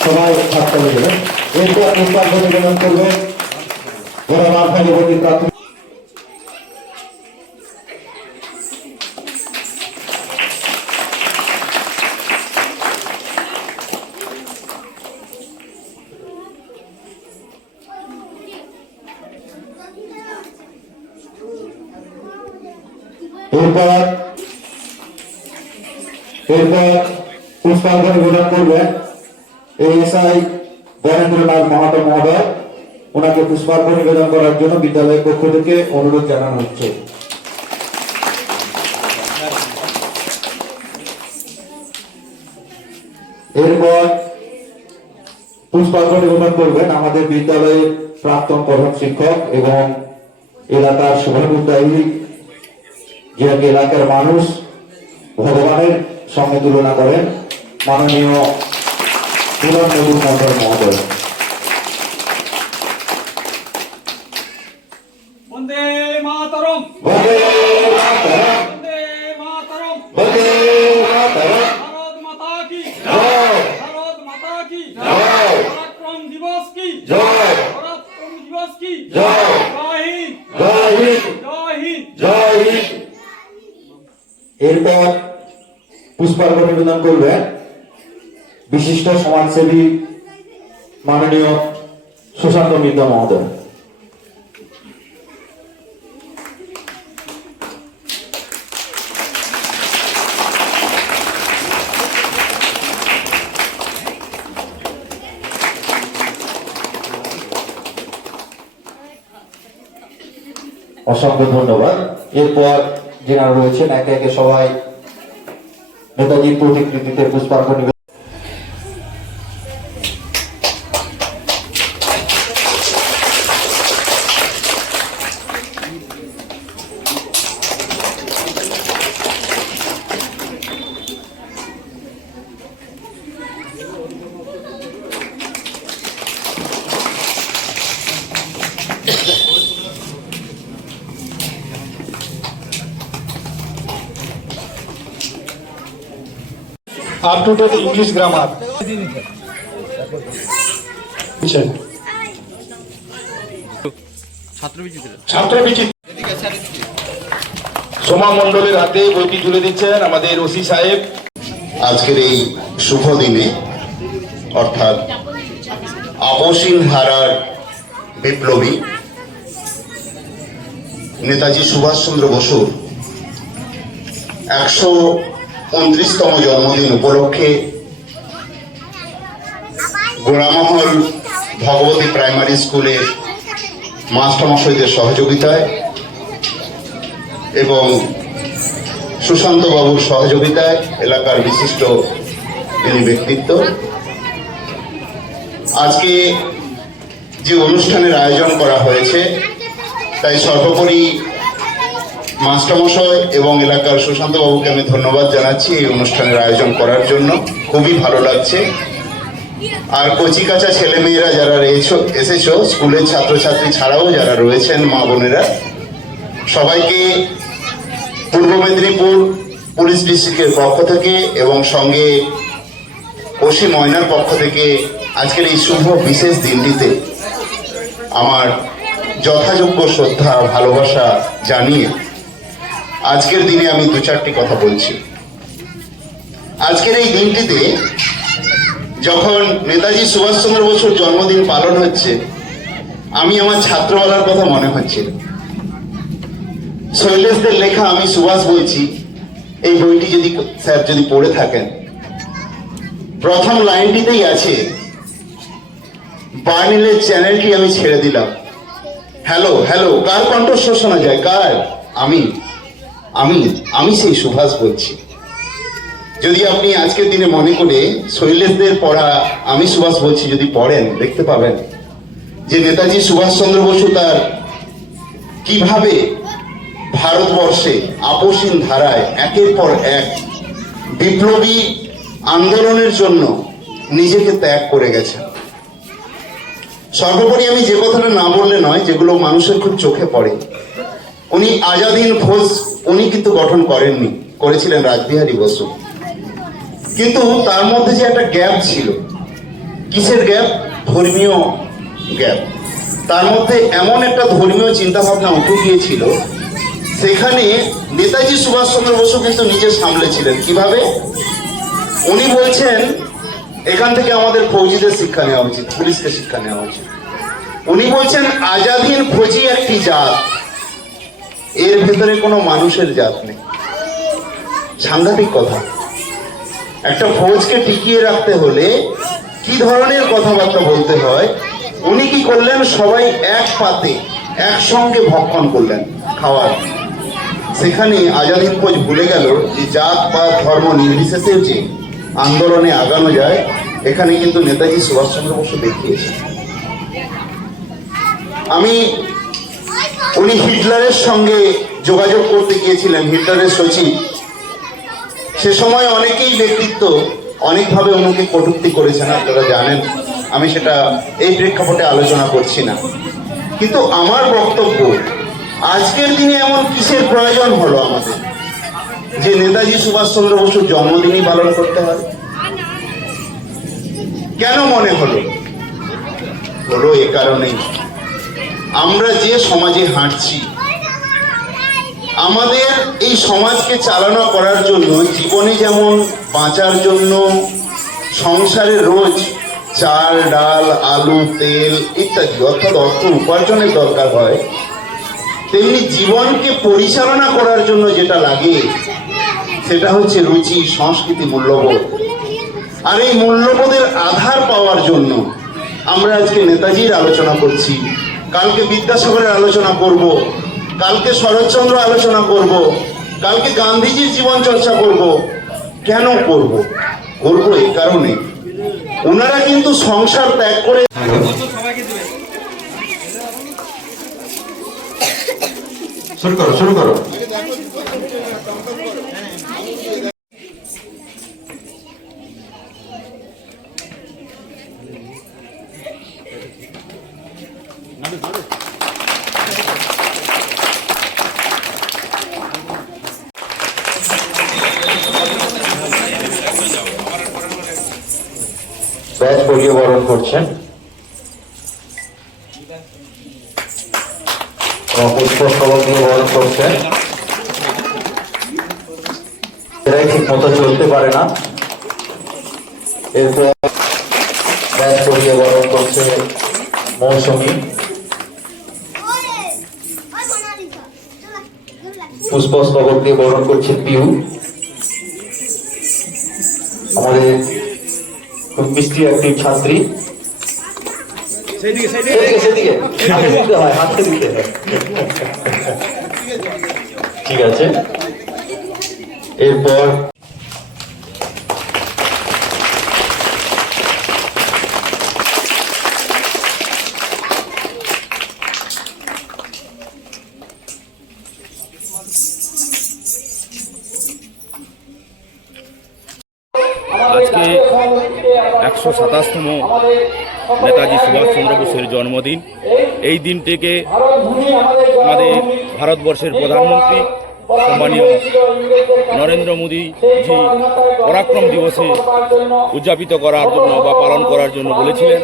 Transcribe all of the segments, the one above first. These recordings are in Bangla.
সবাই থাকতে দেবেন এরপর পুষ্পার্ঘ নিবেদন করবেন ওরা মাথায় প্রাথমিক এরপর এরপর পুষ্পার্ঘ নিবেদন করবেন এএসআই বরেন্দ্রনাথ মাহাতো মহোদয় ওনাকে পুষ্পার্ঘ নিবেদন করার জন্য বিদ্যালয়ের পক্ষ থেকে অনুরোধ জানানো হচ্ছে। এরপর পুষ্পার্ঘ নিবেদন করবেন আমাদের বিদ্যালয়ের প্রাক্তন প্রধান শিক্ষক এবং এলাকার শুভানুদ্দায়ী এলাকার মানুষ ভগবানের সঙ্গে তুলনা করেন, মাননীয় পুরন মধুর মন্ডল মহোদয় বন্দে মাতরম বন্দে মাতরম, বন্দে মাতরম বন্দে মাতরম, ভারত মাতা কি জয়। ভারত মাতা কি জয়। পরাক্রম দিবস কি জয়। পরাক্রম দিবস কি জয়। জয় হিন্দ জয় হিন্দ জয় হিন্দ জয় হিন্দ এরপর পুষ্পার্ঘ নিবেদন করবেন। বিশিষ্ট সমাজসেবী মাননীয় সুশান্ত মিত্র মহোদয়। অসংখ্য ধন্যবাদ। এরপর যেনারা রয়েছেন, একে একে সবাই নেতাজির প্রতিকৃতিতে পুষ্পার্ঘ English grammar. বুঝছেন? ছাত্র বিচিত্র সোমা মন্ডলের হাতে বইটি তুলে দিচ্ছেন আমাদের ওসি সাহেব আজকের এই শুভ দিনে অর্থাৎ আপসীন ধারার বিপ্লবী নেতাজি সুভাষচন্দ্র বসুর একশো উনত্রিশতম জন্মদিন উপলক্ষে গোড়ামহল ভগবতী প্রাইমারি স্কুলের মাস্টারমশাইদের সহযোগিতায় এবং সুশান্ত বাবুর সহযোগিতায় এলাকার বিশিষ্ট তিনি ব্যক্তিত্ব। আজকে যে অনুষ্ঠানের আয়োজন করা হয়েছে, তাই সর্বোপরি মাস্টারমশাই এবং এলাকার সুশান্ত বাবুকে আমি ধন্যবাদ জানাচ্ছি এই অনুষ্ঠানের আয়োজন করার জন্য। খুবই ভালো লাগছে। আর কচি কচিকাচা ছেলেমেয়েরা যারা রয়েছে, এসেছ, স্কুলের ছাত্রছাত্রী ছাড়াও যারা রয়েছেন মা বোনেরা, সবাইকে পূর্ব মেদিনীপুর পুলিশ ডিস্ট্রিক্টের পক্ষ থেকে এবং সঙ্গে ওসি ময়নার পক্ষ থেকে আজকের এই শুভ বিশেষ দিনটিতে আমার যথাযোগ্য শ্রদ্ধা, ভালোবাসা জানিয়ে আজকের দিনে আমি দু চারটি কথা বলছি। আজকের এই দিনটিতে যখন নেতাজি সুভাষচন্দ্র বসুর জন্মদিন পালন হচ্ছে, আমি আমার ছাত্রবেলার কথা মনে হচ্ছিল শৈলেশদের লেখা আমি সুভাষ বলছি, এই বইটি যদি স্যার যদি পড়ে থাকেন। প্রথম লাইনটিতেই আছে, বার্নিলের চ্যানেলটি আমি ছেড়ে দিলাম। হ্যালো হ্যালো, কার কণ্ঠস্বর শোনা যায়? কার? আমি। আমি আমি সেই সুভাষ বলছি। যদি আপনি আজকের দিনে মনে করে শৈলেশদের পড়া আমি সুভাষ বলছি যদি পড়েন, দেখতে পাবেন যে নেতাজি সুভাষচন্দ্র বসু তার কীভাবে ভারতবর্ষে আপসীন ধারায় একের পর এক বিপ্লবী আন্দোলনের জন্য নিজেকে ত্যাগ করে গেছেন। সর্বোপরি আমি যে কথাটা না বললে নয়, যেগুলো মানুষের খুব চোখে পড়ে উনি আজাদিন ফৌজ উনি কিন্তু গঠন করেননি, করেছিলেন রাজবিহারী বসু। কিন্তু তার মধ্যে যে একটা গ্যাপ ছিল, কিসের গ্যাপ? ধর্মীয় গ্যাপ। তার মধ্যে এমন একটা ধর্মীয় চিন্তাভাবনা উঠে গিয়েছিল, সেখানে নেতাজি সুভাষচন্দ্র বসু কিন্তু নিজে সামলেছিলেন। কীভাবে? উনি বলছেন, এখান থেকে আমাদের ফৌজিদের শিক্ষা নেওয়া উচিত, পুলিশকে শিক্ষা নেওয়া উচিত। উনি বলছেন আজাদহীন ফৌজি একটি জাত। এর ভেতরে কোনো মানুষের জাত নেই। সাংঘাতিক কথা। একটা ফৌজকে টিকিয়ে রাখতে হলে কি ধরনের কথাবার্তা বলতে হয়, উনি কি করলেন? সবাই এক পাতে একসঙ্গে ভক্ষণ করলেন খাওয়ার। সেখানে আজাদিন ফৌজ ভুলে গেল যে জাত বা ধর্ম নির্বিশেষে যে আন্দোলনে আগানো যায়, এখানে কিন্তু নেতাজি সুভাষচন্দ্র বসু দেখিয়েছেন। আমি উনি হিটলারের সঙ্গে যোগাযোগ করতে গিয়েছিলেন, হিটলারের সচিব। সে সময় অনেকেই ব্যক্তিত্ব অনেকভাবে ওনাকে কটূক্তি করেছেন, আপনারা জানেন। আমি সেটা, এই প্রেক্ষাপটে আলোচনা করছি না। কিন্তু আমার বক্তব্য, আজকের দিনে এমন কিসের প্রয়োজন হলো আমাদের? যে নেতাজি সুভাষচন্দ্র বসুর জন্মদিনই পালন করতে হবে কেন মনে হলো? হলো এ কারণেই। আমরা যে সমাজে হাঁটছি, আমাদের এই সমাজকে চালনা করার জন্য, জীবনে যেমন বাঁচার জন্য, সংসারে রোজ চাল, ডাল, আলু, তেল ইত্যাদি, অর্থাৎ অর্থ উপার্জনের দরকার হয়, তেমনি জীবনকে পরিচালনা করার জন্য যেটা লাগে, সেটা হচ্ছে রুচি, সংস্কৃতি, মূল্যবোধ। আর এই মূল্যবোধের আধার পাওয়ার জন্য আমরা আজকে নেতাজির আলোচনা করছি। কালকে বিদ্যাসাগরের আলোচনা করব, কালকে শরৎচন্দ্র আলোচনা করব, কালকে গান্ধীজির জীবন চর্চা করব। কেন করব? করব এই কারণে। ওনারা কিন্তু সংসার ত্যাগ করে শুরু করো শুরু করো। করছেন পুষ্পস্তবক দিয়ে চলতে পারে না। এরপর বরণ করছে মৌসুমী। দিয়ে বরণ করছে পিউ। আমাদের খুব মিষ্টি একটি ছাত্রী। সেদিকে সেদিকে। হাতে দিতে হয় হাতে দিতে হয়। ঠিক আছে। এরপর একশো নেতাজি সুভাষচন্দ্র বসুর জন্মদিন। এই দিনটিকে আমাদের ভারতবর্ষের প্রধানমন্ত্রী সম্মানীয় নরেন্দ্র মোদী জি পরাক্রম দিবসে উদযাপিত করার জন্য বা পালন করার জন্য বলেছিলেন।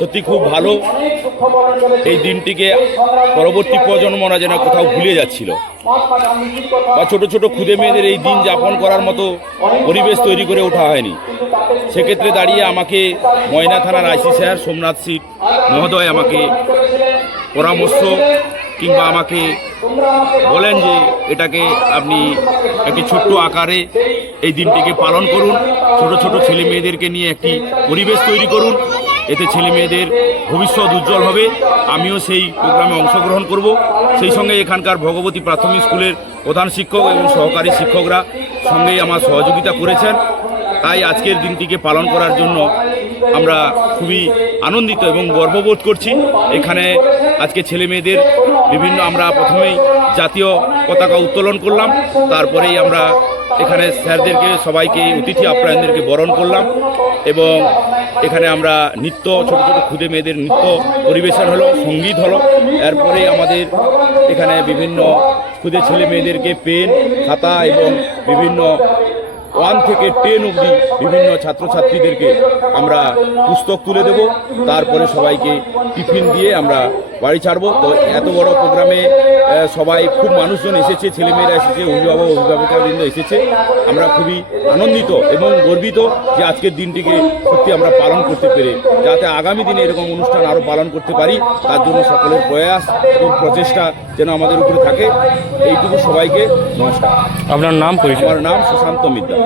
সত্যি খুব ভালো এই দিনটিকে পরবর্তী প্রজন্মরা যেন কোথাও ভুলে যাচ্ছিল বা ছোট ছোট খুদে মেয়েদের এই দিন যাপন করার মতো পরিবেশ তৈরি করে ওঠা হয়নি। সেক্ষেত্রে দাঁড়িয়ে আমাকে ময়না থানার আইসি স্যার সোমনাথ সিট মহোদয় আমাকে পরামর্শ কিংবা আমাকে বলেন যে এটাকে আপনি একটি ছোট্ট আকারে এই দিনটিকে পালন করুন। ছোট ছোট ছেলে মেয়েদেরকে নিয়ে একটি পরিবেশ তৈরি করুন। এতে ছেলে মেয়েদের ভবিষ্যৎ উজ্জ্বল হবে। আমিও সেই প্রোগ্রামে অংশগ্রহণ করব। সেই সঙ্গে এখানকার ভগবতী প্রাথমিক স্কুলের প্রধান শিক্ষক এবং সহকারী শিক্ষকরা সঙ্গেই আমার সহযোগিতা করেছেন। তাই আজকের দিনটিকে পালন করার জন্য আমরা খুবই আনন্দিত এবং গর্ববোধ করছি। এখানে আজকে ছেলে মেয়েদের বিভিন্ন আমরা প্রথমেই জাতীয় পতাকা উত্তোলন করলাম, তারপরেই আমরা এখানে স্যারদেরকে, সবাইকে, অতিথি আপ্যায়নদেরকে বরণ করলাম এবং এখানে আমরা নৃত্য, ছোটো ছোটো খুদে মেয়েদের নৃত্য পরিবেশন হলো, সংগীত হলো। এরপরে আমাদের এখানে বিভিন্ন খুদে ছেলে মেয়েদেরকে পেন, খাতা এবং বিভিন্ন ওয়ান থেকে টেন অবধি বিভিন্ন ছাত্রছাত্রীদেরকে আমরা পুস্তক তুলে দেব। তারপরে সবাইকে টিফিন দিয়ে আমরা বাড়ি ছাড়বো। তো এত বড় প্রোগ্রামে সবাই খুব মানুষজন এসেছে ছেলেমেয়েরা এসেছে অভিভাবক অভিভাবিকাবৃন্দ এসেছে। আমরা খুবই আনন্দিত এবং গর্বিত যে আজকের দিনটিকে সত্যি আমরা পালন করতে পেরে যাতে আগামী দিনে এরকম অনুষ্ঠান আরও পালন করতে পারি। তার জন্য সকলের প্রয়াস এবং প্রচেষ্টা যেন আমাদের উপরে থাকে। এইটুকু সবাইকে নমস্কার। আপনার নাম আমার নাম সুশান্ত মিদ্যা